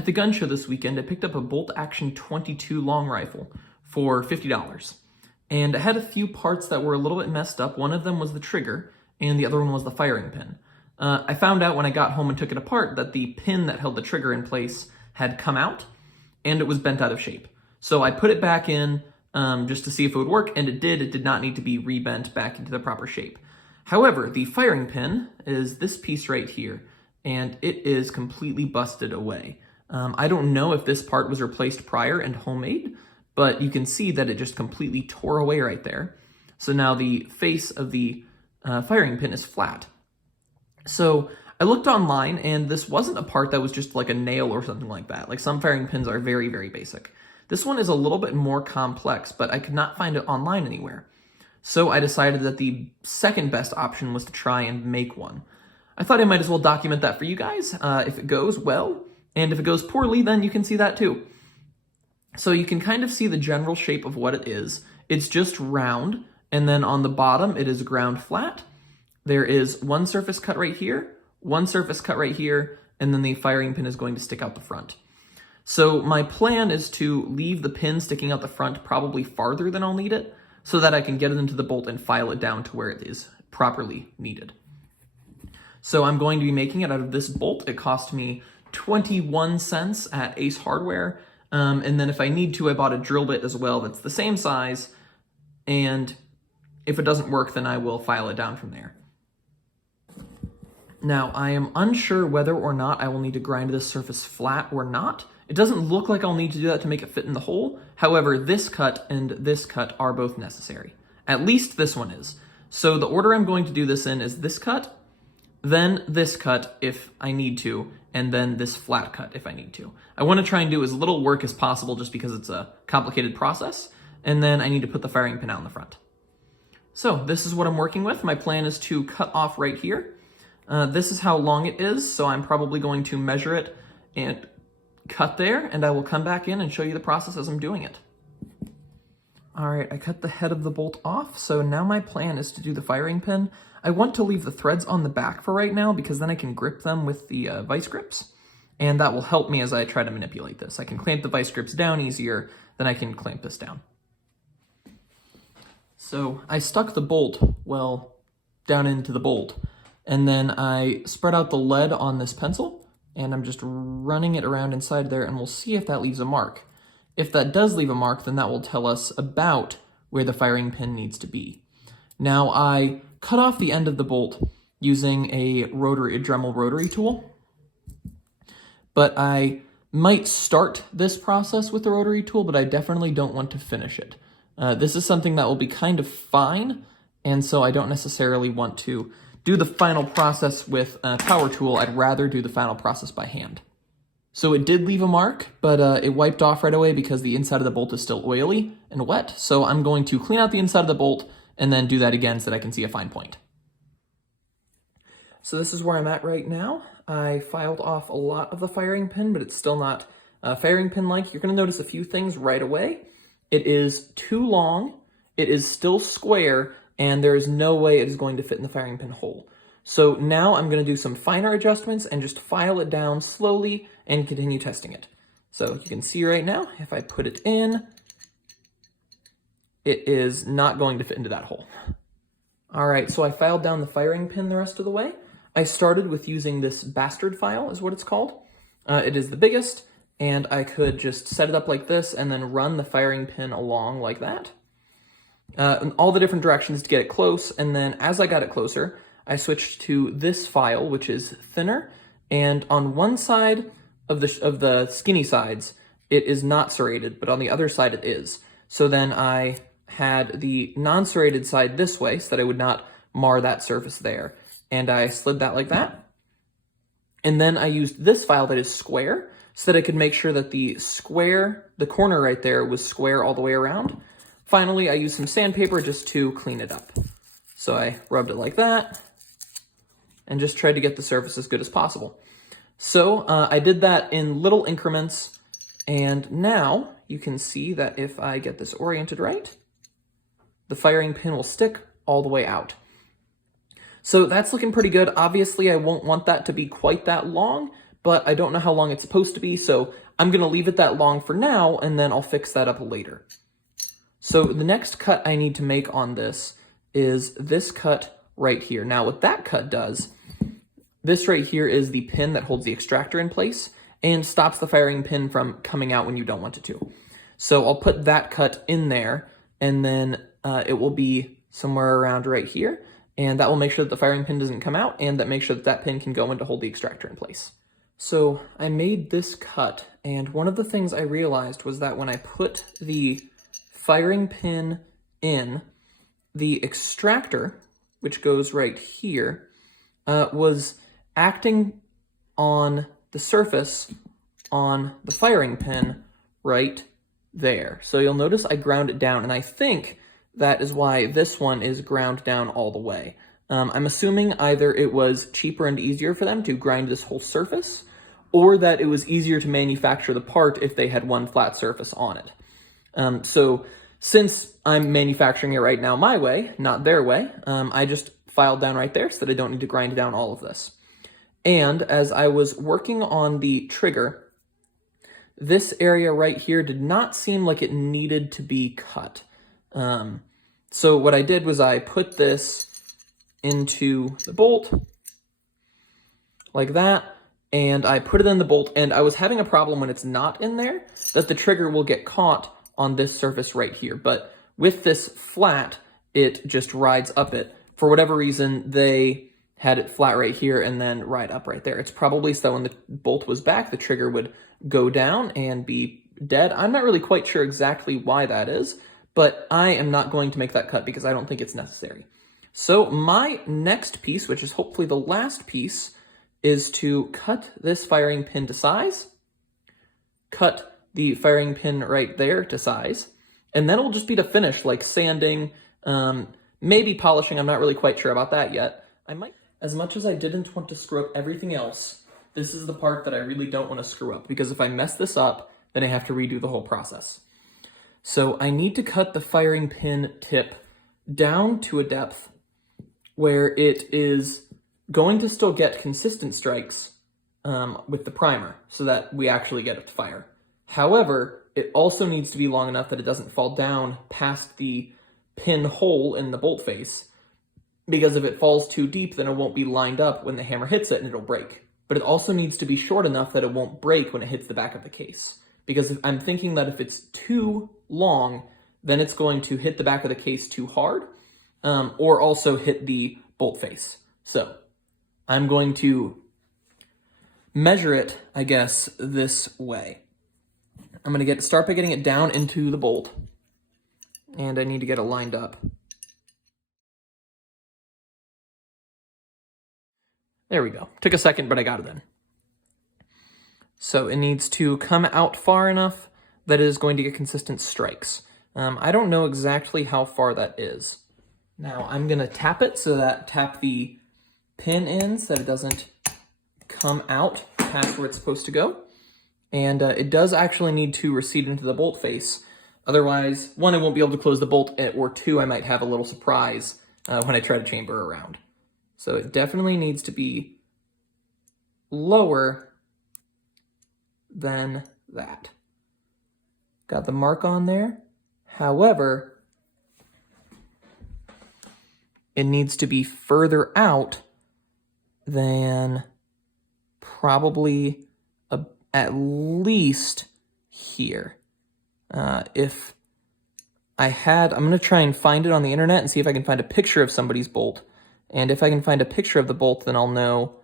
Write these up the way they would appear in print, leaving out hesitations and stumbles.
At the gun show this weekend, I picked up a bolt action 22 long rifle for $50. And it had a few parts that were a little bit messed up. One of them was the trigger, and the other one was the firing pin. I found out when I got home and took it apart that the pin that held the trigger in place had come out, and it was bent out of shape. So I put it back in just to see if it would work, and it did. It did not need to be rebent back into the proper shape. However, the firing pin is this piece right here, and it is completely busted away. I don't know if this part was replaced prior and homemade, but you can see that it just completely tore away right there. So now the face of the firing pin is flat. So I looked online, and this wasn't a part that was just like a nail or something like that. Like some firing pins are very, very basic. This one is a little bit more complex, but I could not find it online anywhere. So I decided that the second best option was to try and make one. I thought I might as well document that for you guys if it goes well, and if it goes poorly, then you can see that too. So you can kind of see the general shape of what it is. It's just round, and then on the bottom it is ground flat. There is one surface cut right here, one surface cut right here, and then the firing pin is going to stick out the front. So my plan is to leave the pin sticking out the front probably farther than I'll need it, so that I can get it into the bolt and file it down to where it is properly needed. So I'm going to be making it out of this bolt. It cost me 21 cents at Ace Hardware. And then if I need to, I bought a drill bit as well that's the same size. And if it doesn't work, then I will file it down from there. Now, I am unsure whether or not I will need to grind this surface flat or not. It doesn't look like I'll need to do that to make it fit in the hole. However, this cut and this cut are both necessary. At least this one is. So the order I'm going to do this in is this cut, then this cut if I need to, and then this flat cut if I need to. I want to try and do as little work as possible just because it's a complicated process, and then I need to put the firing pin out in the front. So this is what I'm working with. My plan is to cut off right here. This is how long it is, so I'm probably going to measure it and cut there, and I will come back in and show you the process as I'm doing it. All right, I cut the head of the bolt off, so now my plan is to do the firing pin. I want to leave the threads on the back for right now because then I can grip them with the vice grips, and that will help me as I try to manipulate this. I can clamp the vice grips down easier than I can clamp this down. So I stuck the bolt, well, down into the bolt, and then I spread out the lead on this pencil, and I'm just running it around inside there, and we'll see if that leaves a mark. If that does leave a mark, then that will tell us about where the firing pin needs to be. Now, I cut off the end of the bolt using a Dremel rotary tool, but I might start this process with the rotary tool, but I definitely don't want to finish it. This is something that will be kind of fine, and so I don't necessarily want to do the final process with a power tool. I'd rather do the final process by hand. So it did leave a mark, but it wiped off right away because the inside of the bolt is still oily and wet. So I'm going to clean out the inside of the bolt and then do that again so that I can see a fine point. So this is where I'm at right now. I filed off a lot of the firing pin, but it's still not firing pin-like. You're going to notice a few things right away. It is too long, it is still square, and there is no way it is going to fit in the firing pin hole. So now I'm going to do some finer adjustments and just file it down slowly and continue testing it. So you can see right now, if I put it in, it is not going to fit into that hole. All right, so I filed down the firing pin the rest of the way. I started with using this bastard file, is what it's called. It is the biggest, and I could just set it up like this and then run the firing pin along like that. In all the different directions to get it close, and then as I got it closer, I switched to this file, which is thinner, and on one side of the skinny sides, it is not serrated, but on the other side it is. So then I had the non-serrated side this way so that I would not mar that surface there, and I slid that like that. And then I used this file that is square so that I could make sure that the corner right there was square all the way around. Finally, I used some sandpaper just to clean it up. So I rubbed it like that and just tried to get the surface as good as possible. So I did that in little increments, and now you can see that if I get this oriented right, the firing pin will stick all the way out. So that's looking pretty good. Obviously, I won't want that to be quite that long, but I don't know how long it's supposed to be, so I'm going to leave it that long for now, and then I'll fix that up later. So the next cut I need to make on this is this cut right here. Now what that cut does, this right here is the pin that holds the extractor in place and stops the firing pin from coming out when you don't want it to. So I'll put that cut in there, and then it will be somewhere around right here, and that will make sure that the firing pin doesn't come out, and that makes sure that that pin can go in to hold the extractor in place. So I made this cut, and one of the things I realized was that when I put the firing pin in, the extractor, which goes right here, was acting on the surface on the firing pin right there. So you'll notice I ground it down, and I think that is why this one is ground down all the way. I'm assuming either it was cheaper and easier for them to grind this whole surface, or that it was easier to manufacture the part if they had one flat surface on it. So since I'm manufacturing it right now my way, not their way, I just filed down right there so that I don't need to grind down all of this. And as I was working on the trigger, this area right here did not seem like it needed to be cut. So what I did was I put this into the bolt like that, and I put it in the bolt, and I was having a problem when it's not in there, that the trigger will get caught on this surface right here. But with this flat, it just rides up it. For whatever reason, they had it flat right here and then ride up right there. It's probably so that when the bolt was back, the trigger would go down and be dead. I'm not really quite sure exactly why that is, but I am not going to make that cut because I don't think it's necessary. So my next piece, which is hopefully the last piece, is to cut this firing pin to size, cut the firing pin right there to size, and then it'll just be to finish, like sanding, maybe polishing. I'm not really quite sure about that yet. I might, as much as I didn't want to screw up everything else, this is the part that I really don't want to screw up, because if I mess this up, then I have to redo the whole process. So I need to cut the firing pin tip down to a depth where it is going to still get consistent strikes with the primer so that we actually get it to fire. However, it also needs to be long enough that it doesn't fall down past the pin hole in the bolt face, because if it falls too deep, then it won't be lined up when the hammer hits it and it'll break. But it also needs to be short enough that it won't break when it hits the back of the case. Because I'm thinking that if it's too long, then it's going to hit the back of the case too hard, or also hit the bolt face. So I'm going to measure it, I guess, this way. I'm going to start by getting it down into the bolt, and I need to get it lined up. There we go. Took a second, but I got it in. So it needs to come out far enough that it is going to get consistent strikes. I don't know exactly how far that is. Now I'm going to tap it tap the pin in so that it doesn't come out past where it's supposed to go. And it does actually need to recede into the bolt face. Otherwise, one, I won't be able to close the bolt, or two, I might have a little surprise when I try to chamber around. So it definitely needs to be lower than that. Got the mark on there. However, it needs to be further out than probably at least here. If I had, I'm going to try and find it on the internet and see if I can find a picture of somebody's bolt. And if I can find a picture of the bolt, then I'll know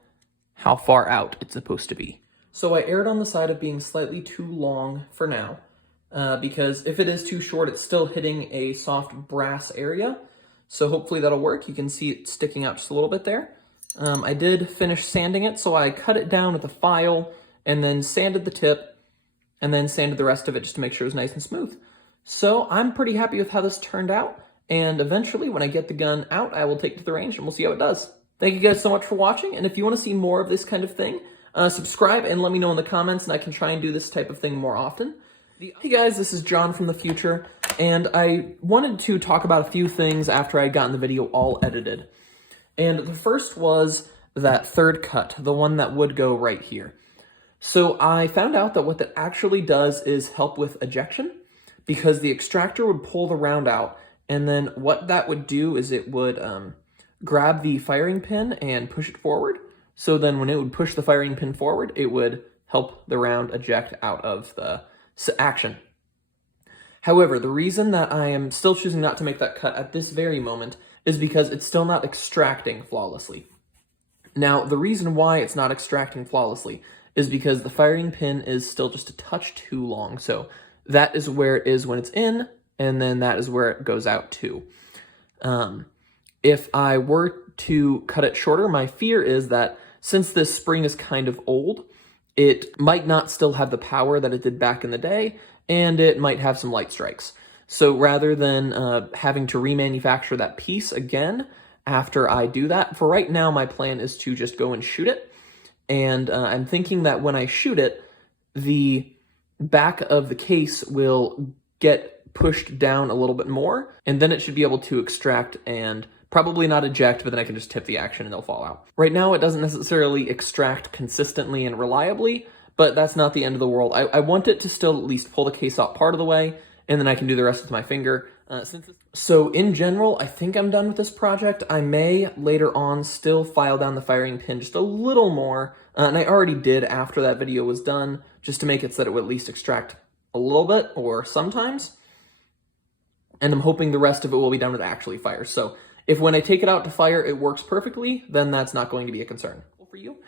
how far out it's supposed to be. So I erred on the side of being slightly too long for now, because if it is too short, it's still hitting a soft brass area. So hopefully that'll work. You can see it sticking out just a little bit there. I did finish sanding it, so I cut it down with a file and then sanded the tip and then sanded the rest of it just to make sure it was nice and smooth. So I'm pretty happy with how this turned out. And eventually, when I get the gun out, I will take it to the range and we'll see how it does. Thank you guys so much for watching. And if you want to see more of this kind of thing, subscribe and let me know in the comments, and I can try and do this type of thing more often. Hey guys, this is John from the future, and I wanted to talk about a few things after I'd gotten the video all edited. And the first was that third cut, the one that would go right here. So I found out that what that actually does is help with ejection, because the extractor would pull the round out, and then what that would do is it would grab the firing pin and push it forward. So then when it would push the firing pin forward, it would help the round eject out of the action. However, the reason that I am still choosing not to make that cut at this very moment is because it's still not extracting flawlessly. Now, the reason why it's not extracting flawlessly is because the firing pin is still just a touch too long. So that is where it is when it's in, and then that is where it goes out to. If I were to cut it shorter, my fear is that since this spring is kind of old, it might not still have the power that it did back in the day, and it might have some light strikes. So rather than having to remanufacture that piece again after I do that, for right now my plan is to just go and shoot it. And I'm thinking that when I shoot it, the back of the case will get pushed down a little bit more, and then it should be able to extract and probably not eject, but then I can just tip the action and they'll fall out. Right now, it doesn't necessarily extract consistently and reliably, but that's not the end of the world. I want it to still at least pull the case out part of the way, and then I can do the rest with my finger. So in general, I think I'm done with this project. I may later on still file down the firing pin just a little more, and I already did after that video was done, just to make it so that it would at least extract a little bit, or sometimes. And I'm hoping the rest of it will be done when it actually fires. So if when I take it out to fire, it works perfectly, then that's not going to be a concern for you.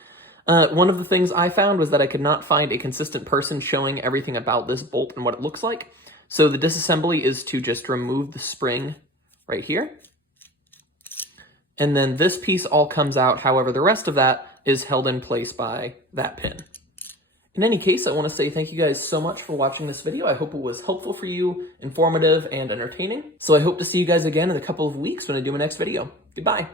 One of the things I found was that I could not find a consistent person showing everything about this bolt and what it looks like. So the disassembly is to just remove the spring right here. And then this piece all comes out. However, the rest of that is held in place by that pin. In any case, I want to say thank you guys so much for watching this video. I hope it was helpful for you, informative, and entertaining. So I hope to see you guys again in a couple of weeks when I do my next video. Goodbye.